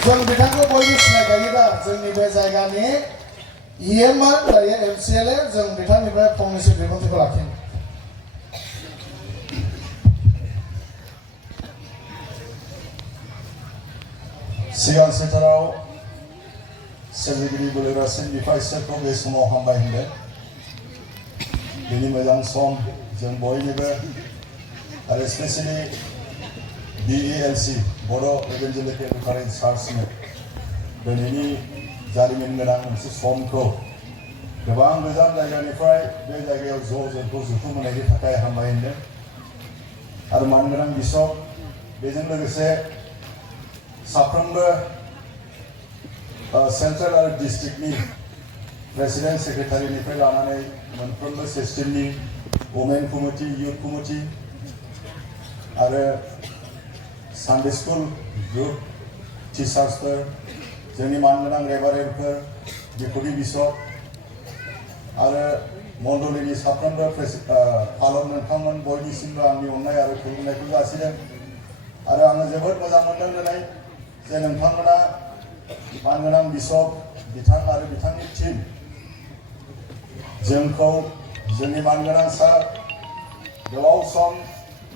जों बिथांखौ बयबो सिनायखायो दा जोंनि बे जायगानि इएमआर दायो एमसिएलए जों बिथांनिफ्राय फंनैसो बिबुंथिखौ लाखिनो सिगां सेथाराव सोरजिगिरि बोलोग्रासिन बिफा इसोरखौ बे समाव हामबाय होनदों बेनि मोजां सम जों बयनिबो आरो specially BELC Boro Evangelical Lutheran Churchनो दिनैनि जारिमिन गोनां मोनसे समखौ गोबां गोजान जायगानिफ्राय बे जायगायाव जोंखौ जुथुम होनायनि थाखाय हामबाय होनदों आरो मानगोनां बिशप बेजों लोगोसे साफ्रोमबो सेंट्रेल आरो डिस्ट्रिक्टनि प्रेसिडेन्ट सेक्रेटारिनिफ्राय लानानै मोनफ्रोमबो सिस्टेमनि वमेन कमिटि युथ कमिटि आरो सानडे स्कुल ग्रुप टिचार्सफोर जोंनि मानगोनां रेभारेन्डफोर डेपुटि बिशप आरो मण्डलीनि साफ्रोमबो पालक नोंथांमोन बयनिसिमबो आंनि अननाय आरो खुलुमनायखौ जासिदों आरो आङो जोबोद मोजां मोनदों दिनै जे नोंथांमोना मानगोनां बिशप बिथां आरो बिथांनि टीम जोंखौ जोंनि मानगोनां सार गोबाव सम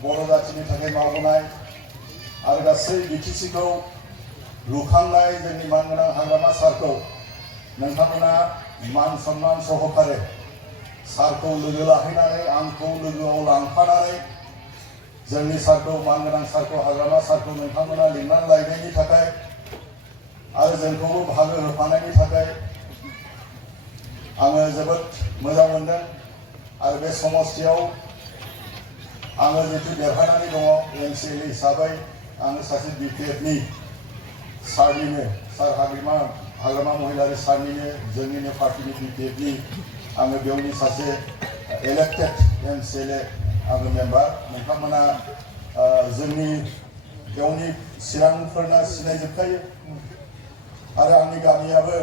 बर' जातिनि थाखाय मावबोनाय आरो गासै बिटिसिखौ लुखांनाय जोंनि मानगोनां हाग्रामा सारखौ नोंथांमोना मान सन्मान सहकारे सारखौ लोगो लाहैनानै आंखौ लोगोआव लांफानानै जोंनि सारखौ मानगोनां सारखौ हाग्रामा सारखौ नोंथांमोना लिंनानै लायनायनि थाखाय आरो जोंखौबो बाहागो होफानायनि थाखाय आङो जोबोद मोजां मोनदों आरो बे समस्थियाव आङो जितु देरहानानै दङ एमसिएलए हिसाबै आङो सासे BPF नि सारनिनो सार हाग्रामा महिलारि सारनिनो जोंनिनो पार्टिनि BPF नि आङो बेयावनि सासे इलेक्टेड एमसिएलए आङो मेम्बार नोंथांमोना जोंनि बेयावनि चिरांफोरना सिनायजोबखायो आरो आंनि गामियाबो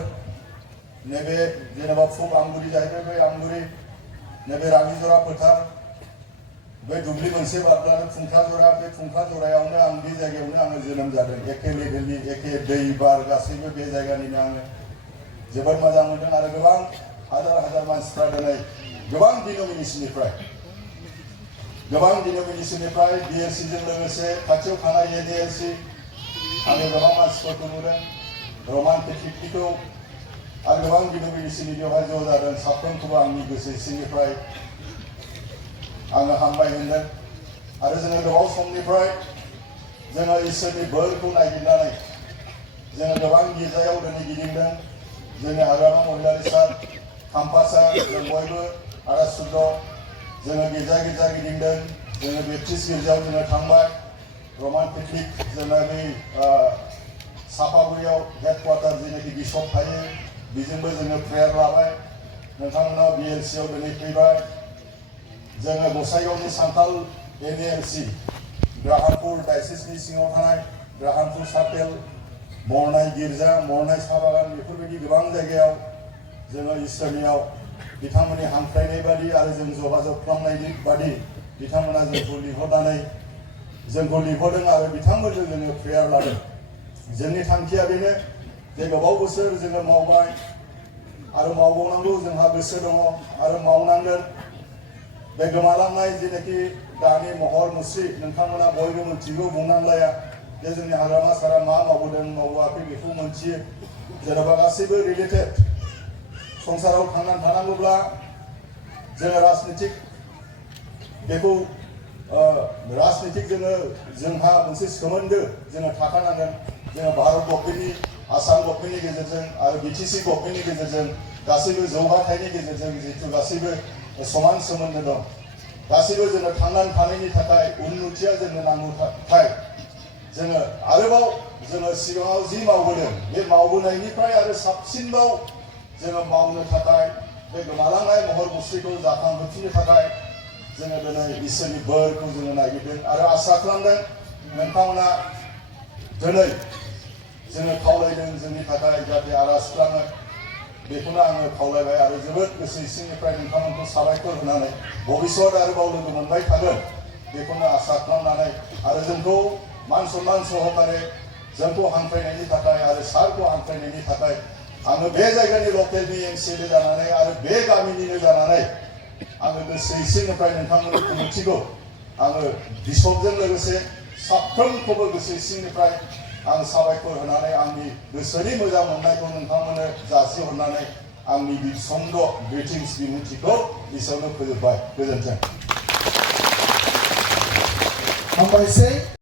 नैबे जेनेबा फुब आमगुरि जाहैबाय बै आमगुरि नैबे राङिजरा फोथार बे दुब्लि मोनसे बारब्लानो फुंखाजरा बे फुंखाजरायावनो आं बे जायगायावनो आङो जोनोम जादों एखे लेभेलनि एखे दै बार गासैबो बे जायगानिनो आङो जोबोद मोजां मोनदों आरो गोबां हाजार हाजार मानसिफ्रा दिनै गोबां डिनोमिनेसननिफ्राय BLC जों लोगोसे खाथियाव थानाय ADLC आङो गोबां मानसिफोरखौ नुदों रमान केथलिकनिखौ आरो गोबां डिनोमिनेसननि बेवहाय ज' जादों साफ्रोमखौबो आंनि गोसो सिंनिफ्राय आङो हामबाय होनदों आरो जोङो गोबाव समनिफ्राय जोङो इसोरनि बोरखौ नागिरनानै जोङो गोबां गिर्जायाव दिनै गिदिंदों जोंनि हाग्रामा महिलारि सार खाम्फा सार जों बयबो आरो सुद्र जोङो गिर्जा गिदिंदों जोङो बेप्टिस्ट गिर्जायाव जोङो थांबाय रमान केथलिक जोङो बै सापागुरियाव हेडक्वार्टार जेनाखि बिशप थायो बेजोंबो जोङो प्रेयार लाबाय नोंथांमोना BLC आव दिनै फैबाय जोङो गसाइगावनि सान्थाल NALC ग्राहामपुर डायसिसनि सिङाव थानाय ग्राहामपुर सार्केल मरनाय गिर्जा मरनाय साहा बागान बेफोरबायदि गोबां जायगायाव जोङो इसोरनियाव बिथांमोननि हांख्रायनाय बादि आरो जों जगाजग खालामनायनि बादि बिथांमोना जोंखौ लिंहरदों आरो बिथांमोनजों जोङो प्रेयार लादों जोंनि थांखिया बेनो जे गोबाव बोसोर जोङो मावबाय आरो मावबावनांगौ जोंहा गोसो दङ आरो मावनांगोन बे गोमालांनाय जेनाखि दानि महर मुस्रि नोंथांमोना बयबो मिथिगौ बुंनांलाया जे जोंनि हाग्रामा सारा मा मावबोदों मावाखै बेखौ मिथियो जेनेबा गासैबो रिलेटेड संसाराव थांनानै थानांगौब्ला जोङो राजनितिक बेखौ राजनितिक जोंहा मोनसे सोमोन्दो जोङो थाखानांगोन जोङो भारत गभर्नमेन्टनि आसाम गभर्नमेन्टनि गेजेरजों आरो BTC गभर्नमेन्टनि गेजेरजों गासैबो जौगाथायनि गेजेरजों जितु गासैबो समान सोमोन्दो दं गासैबो जोङो थांनानै थानायनि थाखाय उन्नतिया जोंनो नांगौखाय जोङो आरोबाव जोङो सिगाङाव जि मावबोदों बे मावबोनायनिफ्राय आरो साबसिनबाव जोङो मावनो थाखाय बे गोमालांनाय महर मुस्रिखौ जाखांहोफिननो थाखाय जोङो दिनै इसोरनि बोरखौ जोङो नागिरदों आरो आसा खालामदों नोंथांमोना दिनै जोङो खावलायदों जोंनि थाखाय जाहाथे आर'ज खालामो बेखौनो आङो खावलायबाय आरो जोबोद गोसो सिंनिफ्राय नोंथांमोनखौ साबायखर होनानै भबिष्यत आरोबाव लोगो मोनबाय थागोन बेखौनो आसा खालामनानै आरो जोंखौ मान सन्मान सहकारे जोंखौ हांख्रायनायनि थाखाय आरो सारखौ हांख्रायनायनि थाखाय आङो बे जायगानि लकेलनि एमसिएलए जानानै आरो बे गामिनिनो जानानै आङो गोसो सिंनिफ्राय नोंथांमोननि कमिटिखौ आङो बिशपजों लोगोसे साफ्रोमखौबो गोसो सिंनिफ्राय आं साबायखर होनानै आंनि गोसोनि मोजां मोननायखौ नोंथांमोननो जासिहरनानै आंनि बि सुंद' ग्रिटिंस बिबुंथिखौ एसेयावनो फोजोबबाय। गोजोन्थों। हामबायसै।